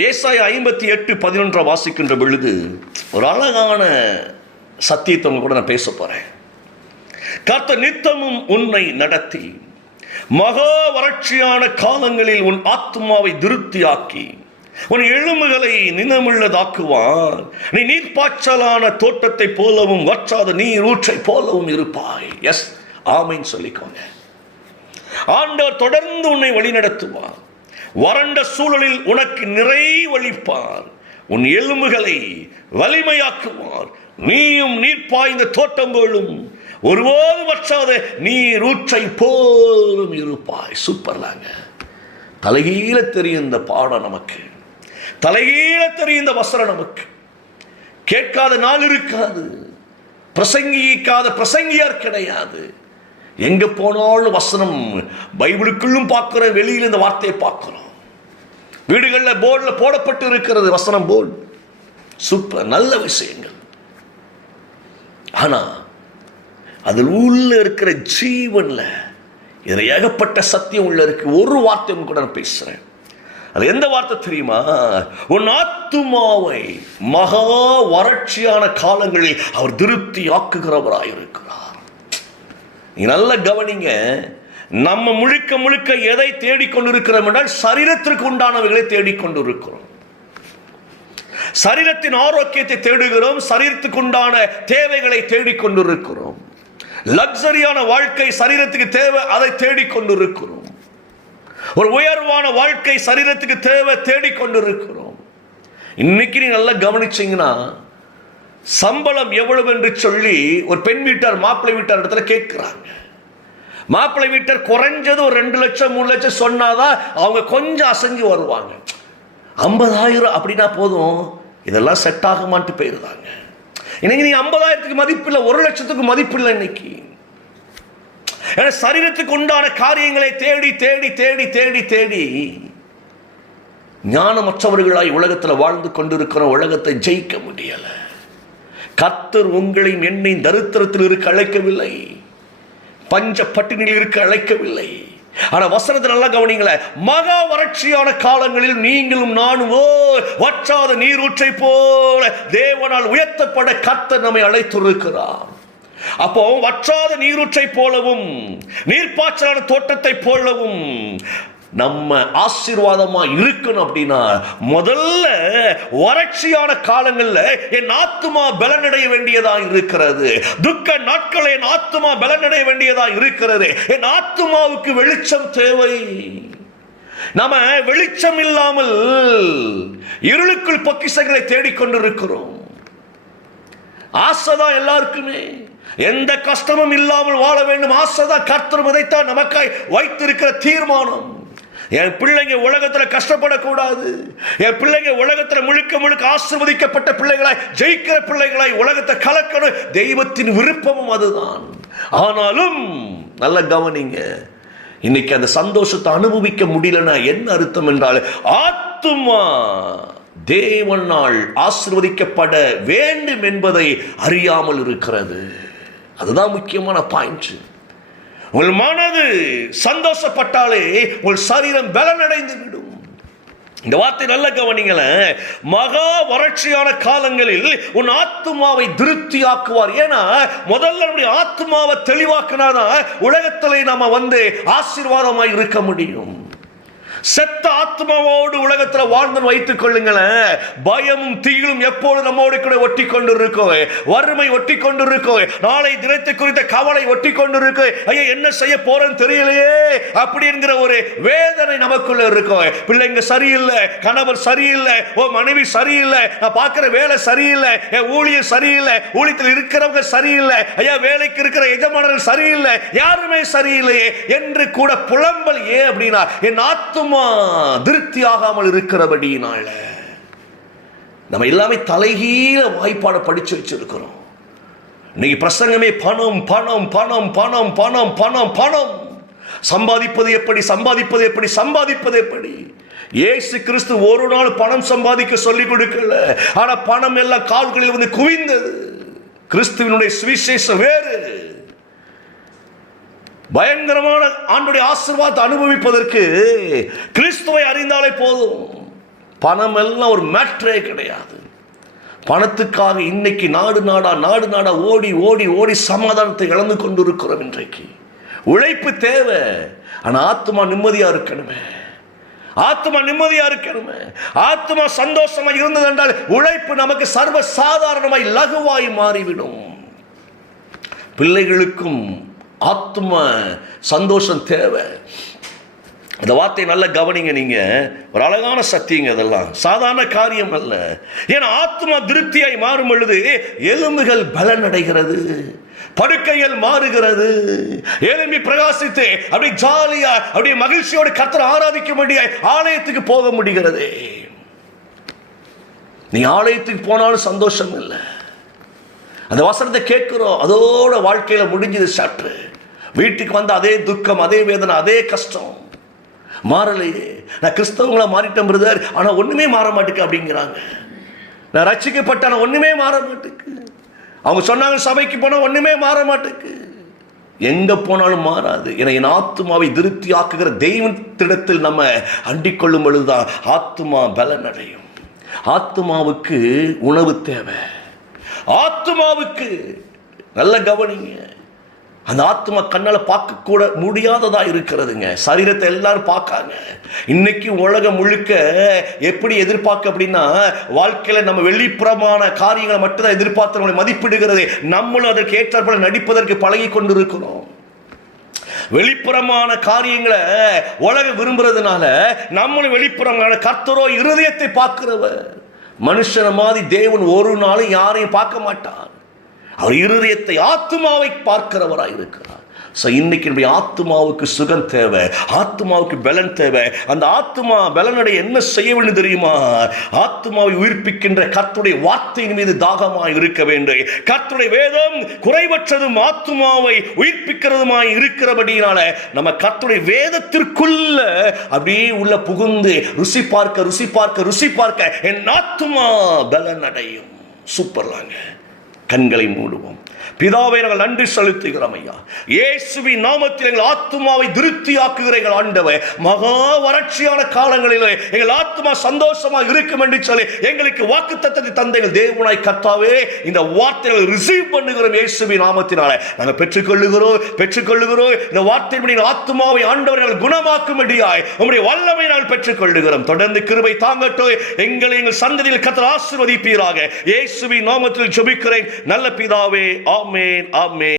ஏசாயா 58:11 வாசிக்கின்ற பொழுது ஒரு அழகான சத்தியத்தை உங்க கூட நான் பேச போறேன். கர்த்தர் நித்தமும் உன்னை நடத்தி மகா வறட்சியான காலங்களில் உன் ஆத்துமாவை திருப்தியாக்கி உன் எலும்புகளை நினமுள்ளதாக்குவார். நீ நீர்ப்பாய்ச்சலான தோட்டத்தை போலவும் வற்றாத நீர் ஊற்றை போலவும் இருப்பாய். எஸ், ஆமென் சொல்லிக்கோங்க. ஆண்டவர் தொடர்ந்து உன்னை வழிநடத்துவார். வறண்ட சூழலில் உனக்கு நிறைவளிப்பார். உன் எலும்புகளை வலிமையாக்குவார். நீயும் நீர் பாய்ந்த தோட்டம் போலும் ஒருபோது வற்றாத நீர் ஊற்றை போலும் இருப்பாய். சூப்பர்லாங்க. தலைகீழ தெரியும் இந்த பாடம் நமக்கு, தலைகீழ தெரியும் இந்த வசனம் நமக்கு. கேட்காத நாள் இருக்காது, பிரசங்கிக்காத பிரசங்கியார் கிடையாது. எங்க போனாலும் வசனம், பைபிளுக்குள்ளும் பார்க்கிறோம், வெளியில் இந்த வார்த்தையை பார்க்கிறோம். வீடுகளில் போர்டில் போடப்பட்டு இருக்கிறது வசனம் போர்டு. சூப்பர், நல்ல விஷயங்கள். ஆனா அதில் உள்ள இருக்கிற ஜீவன்ல இது ஏகப்பட்ட சத்தியம் உள்ள இருக்கு. ஒரு வார்த்தை கூட நான் பேசுறேன். அது எந்த வார்த்தை தெரியுமா? உன் ஆத்துமாவை மகா வறட்சியான காலங்களில் அவர் திருப்தி ஆக்குகிறவராயிருக்கிறார். நீ நல்ல கவனிங்க. நம்ம முழுக்க முழுக்க எதை தேடிக்கொண்டிருக்கிறோம் என்றால் சரீரத்திற்கு உண்டானவைகளை தேடிக்கொண்டிருக்கிறோம். சரீரத்தின் ஆரோக்கியத்தை தேடுகிறோம், சரீரத்துக்கு உண்டான தேவைகளை தேடிக்கொண்டிருக்கிறோம். லக்ஸரியான வாழ்க்கை சரீரத்துக்கு தேவை, அதை தேடிக்கொண்டிருக்கிறோம். ஒரு உயர்வான வாழ்க்கை சரீரத்துக்கு தேவை, தேடிக்கொண்டிருக்கிறோம். இன்னைக்கு நீ நல்லா கவனிச்சீங்கன்னா, சம்பளம் எவ்வளவு என்று சொல்லி ஒரு பெண் வீட்டார் மாப்பிள்ளை வீட்டார் இடத்துல கேட்கிறாங்க. மாப்பிள்ளை வீட்டார் குறைஞ்சது ஒரு 2 லட்சம் 3 லட்சம் சொன்னாதான் அவங்க கொஞ்சம் அசைஞ்சு வருவாங்க. 50,000 அப்படின்னா போதும், இதெல்லாம் செட் ஆக மாட்டு போயிருந்தாங்க. இன்னைக்கு நீ 50,000க்கு மதிப்பு இல்லை, 1 லட்சத்துக்கு மதிப்பு இல்லை. இன்னைக்கு சரீரத்துக்கு உண்டான காரியங்களை தேடி தேடி தேடி தேடி தேடி ஞானமற்றவர்களாய் உலகத்தில் வாழ்ந்து கொண்டிருக்கிற உலகத்தை ஜெயிக்க முடியல. கர்த்தர் உங்களையும் என்னையும் தரித்திரத்தில் இருக்க அழைக்கவில்லை, பஞ்ச பட்டினியில் இருக்க அழைக்கவில்லை. ஆனா வசனத்தை நல்லா கவனிங்களே. மகா வறட்சியான காலங்களில் நீங்களும் நானும் வற்றாத நீரூற்றை போல தேவனால் உயர்த்தப்பட கர்த்தர் நம்மை அழைத்திருக்கிறார். அப்போ வற்றாத நீரூற்றை போலவும் நீர்ப்பாய்ச்சலான தோட்டத்தை போலவும் நம்ம ஆசீர்வாதமா இருக்கணும். அப்படின்னா முதல்ல வறட்சியான காலங்கள்ல என் ஆத்துமா பலனடைய வேண்டியதா இருக்கிறது. துக்க நாட்கள் என் ஆத்துமா பலனடைய வேண்டியதா இருக்கிறது. என் ஆத்துமாவுக்கு வெளிச்சம் தேவை. நாம வெளிச்சம் இல்லாமல் இருளுக்குள் பொக்கிஷங்களை தேடிக்கொண்டிருக்கிறோம். ஆசைதான் எல்லாருக்குமே, எந்த கஷ்டமும் இல்லாமல் வாழ வேண்டும் ஆசைதான். கர்த்தர் இதைத்தான் நமக்காய் வைத்திருக்கிற தீர்மானம். என் பிள்ளைங்க உலகத்துல கஷ்டப்படக்கூடாது. என் பிள்ளைங்க உலகத்துல முழுக்க முழுக்க ஆசீர்வதிக்கப்பட்ட பிள்ளைகளாய், ஜெயிக்கிற பிள்ளைகளாய் உலகத்தை கலக்கணும். தெய்வத்தின் விருப்பமும் அதுதான். ஆனாலும் நல்ல கவனிங்க, இன்னைக்கு அந்த சந்தோஷத்தை அனுபவிக்க முடியலன்னா என்ன அர்த்தம் என்றால், ஆத்துமா தேவனால் ஆசீர்வதிக்கப்பட வேண்டும் என்பதை அறியாமல் இருக்கிறது. அதுதான் முக்கியமான பாயிண்ட். உங்கள் மனது சந்தோஷப்பட்டாலே உங்கள் சரீரம் பலனடைந்து விடும். இந்த வார்த்தை நல்ல கவனிங்களேன். மகா வறட்சியான காலங்களில் உன் ஆத்துமாவை திருப்தியாக்குவார். ஏன்னா முதல்ல நம்முடைய ஆத்துமாவை தெளிவாக்கினாதான் உலகத்திலே நாம ஆசீர்வாதமாய் இருக்க முடியும். செத்த ஆத்மாவோடு உலகத்தில் வாழ்ந்து வைத்துக் கொள்ளுங்களேன். பயமும் தீயும் எப்போது நம்மோடு கூட ஒட்டி கொண்டு இருக்கோம். வறுமை ஒட்டி கொண்டு இருக்கோம். நாளை தினத்தை குறித்த கவலை ஒட்டி கொண்டு இருக்கு. ஐயா என்ன செய்ய போறேன்னு தெரியலையே அப்படி என்கிற ஒரு வேதனை நமக்குள்ள இருக்கும். பிள்ளைங்க சரியில்லை, கணவர் சரியில்லை, ஓ மனைவி சரியில்லை, நான் பார்க்கிற வேலை சரியில்லை, என் ஊழியர் சரியில்லை, ஊழியத்தில் இருக்கிறவங்க சரியில்லை, ஐயா வேலைக்கு இருக்கிற எஜமானர்கள் சரியில்லை, யாருமே சரியில்லையே என்று கூட புலம்பல். ஏன் அப்படின்னா என் ஆத்துமா திருப்தி ஆகாமல் இருக்கிறபடியினால. நம்ம எல்லாமே தலைகீழ வாய்ப்பாட படிச்சு வச்சிருக்கிறோம். இன்னைக்கு பிரசங்கமே பணம் பணம் பணம் பணம் பணம் பணம் பணம். சம்பாதிப்பது எப்படி, சம்பாதிப்பது எப்படி, சம்பாதிப்பது எப்படி? இயேசு கிறிஸ்து ஒரு நாள் பணம் சம்பாதிக்க சொல்லிக் கொடுக்கல. ஆனா பணம் எல்லாம் கால்களில் குவிந்தது. கிறிஸ்துவினுடைய சுவிசேஷம் வேறு. பயங்கரமான ஆண்டுடைய ஆசீர்வாதத்தை அனுபவிப்பதற்கு கிறிஸ்துவை அறிந்தாலே போதும். பணம் எல்லாம் ஒரு மேட்ரே கிடையாது. பணத்துக்காக இன்னைக்கு நாடு நாடா ஓடி ஓடி ஓடி சமாதானத்தை இழந்து கொண்டு இருக்கிறோம். இன்றைக்கு உழைப்பு தேவை, ஆனா ஆத்மா நிம்மதியா இருக்கணுமே, ஆத்மா நிம்மதியா இருக்கணுமே. ஆத்மா சந்தோஷமா இருந்தது என்றால் உழைப்பு நமக்கு சர்வ சாதாரணமாய் லகுவாய் மாறிவிடும். பிள்ளைகளுக்கும் ஆத்மா சந்தோஷம் தேவை. இந்த வார்த்தை நல்ல கவனிங்க. நீங்க ஒரு அழகான சத்தியங்க, அதெல்லாம் சாதாரண காரியம் அல்ல. ஏன்னா ஆத்மா திருப்தியாய் மாறும் பொழுது எலும்புகள் பலனடைகிறது, படுக்கைகள் மாறுகிறது, எழும்பி பிரகாசித்து அப்படி ஜாலியா அப்படியே மகிழ்ச்சியோடு கர்த்தரை ஆராதிக்க முடிய ஆலயத்துக்கு போக முடிகிறது. நீ ஆலயத்துக்கு போனாலும் சந்தோஷம் இல்லை. அந்த வசனத்தை கேட்கிறோம், அதோட வாழ்க்கையில முடிஞ்சது சாப்டர். வீட்டுக்கு வந்து அதே துக்கம், அதே வேதனை, அதே கஷ்டம். மாறலையே. நான் கிறிஸ்தவங்களா மாறிட்டேன் பிரதர், ஆனா ஒண்ணுமே மாற மாட்டேக்கு அப்படிங்கிறாங்க. நான் ரட்சிக்கப்பட்ட ஆனா ஒண்ணுமே மாற மாட்டேக்கு. அவங்க சொன்னாங்க சபைக்கு போனா ஒண்ணுமே மாற மாட்டேக்கு. எங்க போனாலும் மாறாது. ஏன்னா என் ஆத்மாவை திருப்தி ஆக்குகிற தெய்வத்திடத்தில் நம்ம அண்டிக் கொள்ளும் பொழுதுதான் ஆத்மா பலன் அடையும். ஆத்மாவுக்கு உணவு தேவை. ஆத்மாவுக்கு நல்ல கவனிங்க. அந்த ஆத்மா கண்ணால பார்க்க கூட முடியாததா இருக்கிறதுங்க. சரீரத்தை எல்லாரும் பார்க்காங்க. இன்னைக்கு உலகம் முழுக்க எப்படி எதிர்பார்க்க அப்படின்னா, வாழ்க்கையில நம்ம வெளிப்புறமான காரியங்களை மட்டும்தான் எதிர்பார்த்து நம்மளை மதிப்பிடுகிறது. நம்மளும் அதற்கு ஏற்றாற்போல நடிப்பதற்கு பழகி கொண்டு இருக்கிறோம். வெளிப்புறமான காரியங்களை உலகம் விரும்புறதுனால நம்மளும் வெளிப்புறமான கர்த்தரோ இருதயத்தை பார்க்கிறவர். மனுஷன மாதிரி தேவன் ஒரு நாளும் யாரையும் பார்க்க மாட்டார். அவர் இருதயத்தை, ஆத்மாவை பார்க்கிறவராய் இருக்கிறார். இன்னைக்கு நம்முடைய ஆத்மாவுக்கு சுகம் தேவை, ஆத்மாவுக்கு பலன் தேவை. அந்த ஆத்மா பலனடை என்ன செய்ய வேண்டும் தெரியுமா? ஆத்மாவை உயிர்ப்பிக்கின்ற கர்த்தருடைய வார்த்தையின் மீது தாகமாய் இருக்க வேண்டும். கர்த்தருடைய வேதம் குறைவற்றதும் ஆத்மாவை உயிர்ப்பிக்கிறதுமாய் இருக்கிறபடினால நம்ம கர்த்தருடைய வேதத்திற்குள்ள அப்படியே உள்ள புகுந்து ருசி பார்க்க என் ஆத்மா பலன் அடையும். சூப்பர்லாங்க. கண்களை மூடுவோம். பிதாவை நாங்கள் நன்றி செலுத்துகிறோம் ஐயா. இயேசுவின் நாமத்தில் எங்கள் ஆத்மாவை திருப்தியாக்குகிற எங்கள் ஆண்டவர், மகா வறட்சியான காலங்களில் எங்கள் ஆத்மா சந்தோஷமா இருக்கும் என்று சொல்லி எங்களுக்கு வாக்குத்தத்தத்தை தந்த எங்கள் தேவனாய் கர்த்தாவே, இந்த வார்த்தைகளை ரிசீவ் பண்ணுகிறோம். இயேசுவின் நாமத்தினால நாங்கள் பெற்றுக்கொள்ளுகிறோம். இந்த வார்த்தையின்படி ஆத்மாவை ஆண்டவர் நாங்கள் குணமாக்கும்படியாய் உம்முடைய வல்லமை நாங்கள் பெற்றுக்கொள்ளுகிறோம். தொடர்ந்து கிருபை தாங்கட்டும். எங்களை எங்கள் சந்ததியில் கர்த்தர் ஆசீர்வதிப்பீராக. இயேசுவின் நாமத்தில் ஜெபிக்கிறேன் நல்ல பிதாவே. ஆமென், ஆமென்.